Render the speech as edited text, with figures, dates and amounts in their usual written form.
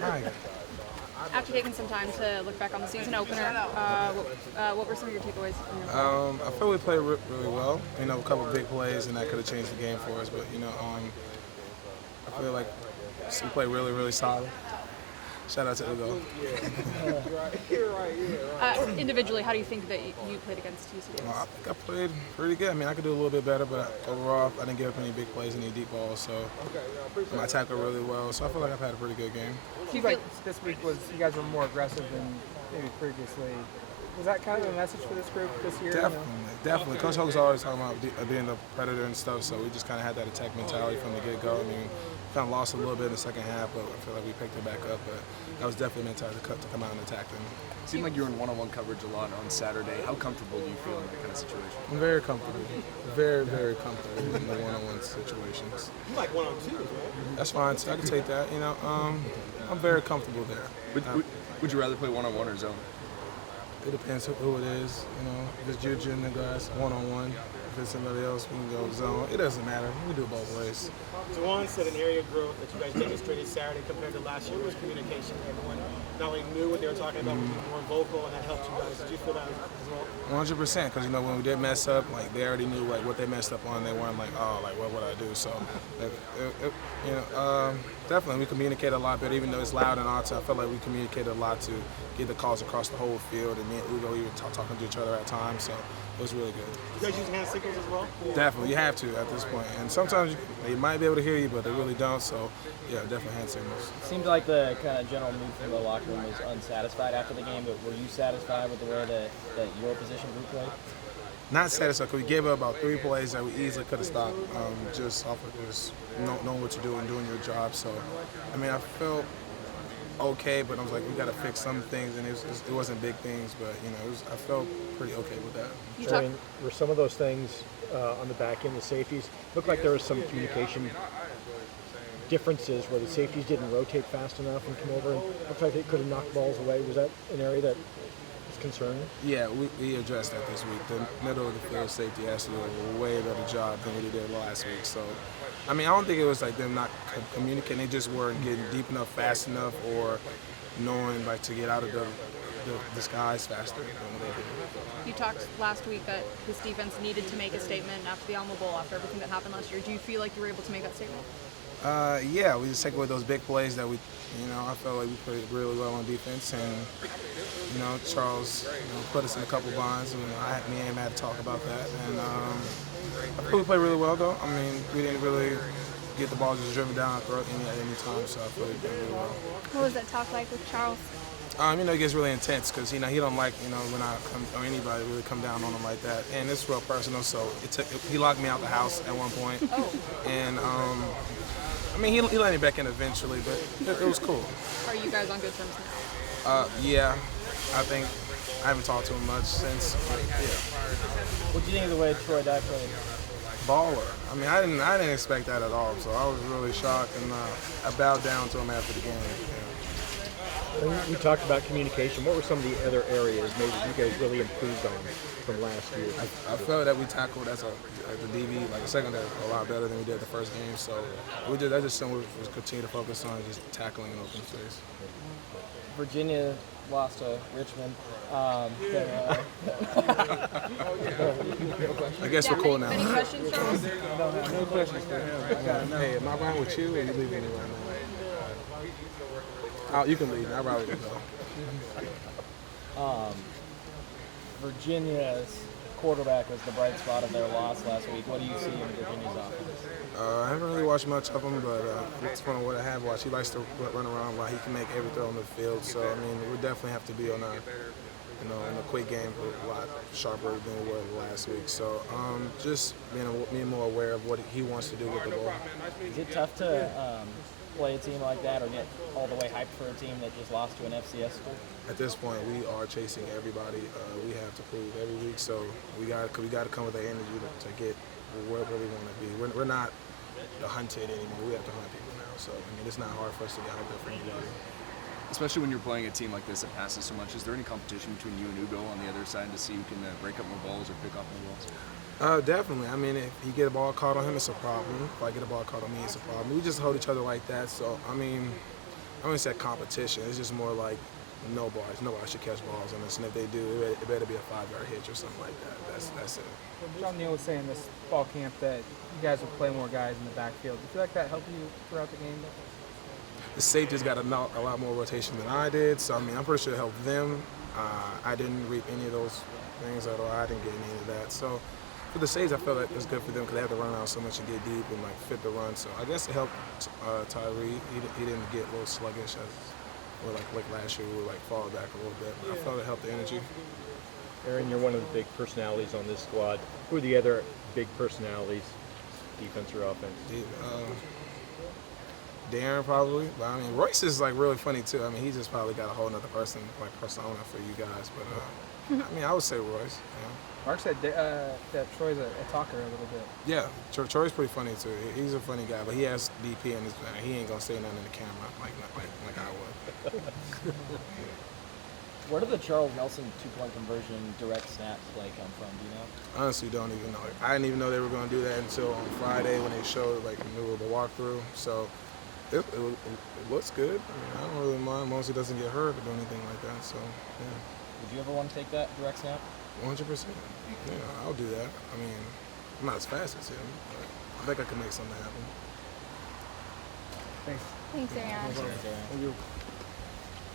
Hi. After taking some time to look back on the season opener, what were some of your takeaways from your I feel we played really well. You know, a couple of big plays, and that could have changed the game for us. But I feel like we played really solid. Shout out to Ugo. Individually, how do you think that you played against TCD? Well, I think I played pretty good. I mean, I could do a little bit better, but overall, I didn't give up any big plays, any deep balls. So I tackled really well. So I feel like I've had a pretty good game. Seems like this week you guys were more aggressive than maybe previously. Was that kind of a message for this group this year? Definitely. Coach Hogan's always talking about being a predator and stuff, so we just kind of had that attack mentality from the get-go. I mean, kind of lost a little bit in the second half, but I feel like we picked it back up. But that was definitely a mentality to come out and attack them. It seemed like you were in one-on-one coverage a lot on Saturday. How comfortable do you feel in that kind of situation? I'm very comfortable. Very comfortable in the one-on-one situations. You like one-on-twos, right? That's fine. So I can take that. I'm very comfortable there. Would you rather play one-on-one or zone? It depends who it is. If it's Juju in the glass, one-on-one. If it's somebody else, we can go zone. It doesn't matter. We can do it both ways. Juwan said an area of growth that you guys demonstrated Saturday compared to last year was communication. Everyone not only knew what they were talking about, but was more vocal, and that helped you guys. Did you feel that as well? 100%, because when we did mess up, like they already knew like what they messed up on. They weren't like, oh, like what would I do? So, definitely we communicated a lot better. Even though it's loud and all, I felt like we communicated a lot to get the calls across the whole field. And me and Ugo, we were talking to each other at times, so it was really good. You guys use hand signals as well? Definitely, you have to at this point. And sometimes they might be able to hear you, but they really don't. So, yeah, definitely hand signals. It seemed like the kind of general mood from the locker room was unsatisfied after the game, but were you satisfied with the way that your position group played? Not satisfied, because we gave up about 3 plays that we easily could have stopped, just off of just knowing what to do and doing your job. So, I mean, I felt okay, but I was like, we got to fix some things, and it wasn't big things, but I felt pretty okay with that. Were some of those things on the back end, the safeties, looked like there was some communication differences where the safeties didn't rotate fast enough and come over, and looked like they could have knocked balls away. Was that an area that was concerning? Yeah, we addressed that this week. The middle of the field safety has to do a way better job than we did last week. So, I mean, I don't think it was like them not communicating. They just weren't getting deep enough, fast enough, or knowing like to get out of the skies faster than they did. You talked last week that this defense needed to make a statement after the Alamo Bowl, after everything that happened last year. Do you feel like you were able to make that statement? Yeah, we just take away those big plays that I felt like we played really well on defense, and Charles put us in a couple binds, and me and him had to talk about that, and I think we played really well though. I mean, we didn't really get the ball just driven down our throat at any time, so I feel we played really well. What was that talk like with Charles? It gets really intense because he don't like when I come or anybody really come down on him like that, and it's real personal. So he locked me out the house at one point, and he let me back in eventually, but it was cool. Are you guys on good terms now? Yeah, I think I haven't talked to him much since. But yeah. What do you think of the way Troy Dye played? Baller. I mean, I didn't expect that at all. So I was really shocked, and I bowed down to him after the game. Yeah. We talked about communication. What were some of the other areas maybe you guys really improved on from last year? I felt that we tackled as the DB, like the secondary, a lot better than we did the first game. So that's just something we continue to focus on, just tackling in open space. Virginia lost to Richmond. I guess we're cool now. Any questions, Charles? No questions for him. Hey, am I riding with you or are you leaving me right now? You can leave. I'd rather go. Virginia's quarterback was the bright spot of their loss last week. What do you see in Virginia's offense? I haven't really watched much of him, but from what I have watched, he likes to run around while he can make every throw on the field. So, I mean, we definitely have to be on our, in a quick game a lot sharper than we were last week. So, just being more aware of what he wants to do with the ball. Is it tough to play a team like that or get all the way hyped for a team that just lost to an FCS school? At this point, we are chasing everybody. We have to prove every week, so we got to come with the energy to get where we want to be. We're not the hunted anymore. We have to hunt people now. So, I mean, it's not hard for us to get out there for anybody. Especially when you're playing a team like this that passes so much, is there any competition between you and Ugo on the other side to see who can break up more balls or pick off more balls? Definitely. I mean, if you get a ball caught on him, it's a problem. If I get a ball caught on me, it's a problem. We just hold each other like that. So, I mean, wouldn't say competition. It's just more like nobody should catch balls on this, and if they do, it better be a 5-yard hitch or something like that. That's it. John Neal was saying this fall camp that you guys will play more guys in the backfield. Do you feel like that helped you throughout the game? The safeties got a lot more rotation than I did, so I mean, I'm pretty sure it helped them. I didn't reap any of those things at all. I didn't get any of that. So for the safeties, I felt like it was good for them because they have to run around so much and get deep and like fit the run. So I guess it helped Tyree. He didn't get a little sluggish or like last year, we would like fall back a little bit. I felt it helped the energy. Aaron, you're one of the big personalities on this squad. Who are the other big personalities, defense or offense? Darren probably, but I mean Royce is like really funny too. I mean he just probably got a whole nother persona for you guys. But I mean I would say Royce. Mark said that Troy's a talker a little bit. Yeah, Troy's pretty funny too. He's a funny guy, but he has DP in his back. He ain't gonna say nothing in the camera like I would. Where did the Charles Nelson 2-point conversion direct snap play come from? Do you know? Honestly, don't even know. I didn't even know they were gonna do that until on Friday when they showed like the middle of the walkthrough. So it looks good. I mean, I don't really mind. Mostly doesn't get hurt or do anything like that. So yeah. Would you ever want to take that direct snap? 100%. Yeah, I'll do that. I mean, I'm not as fast as him, but I think I can make something happen. Thanks. Thanks, Ariane. Thanks, Aaron. Thank you.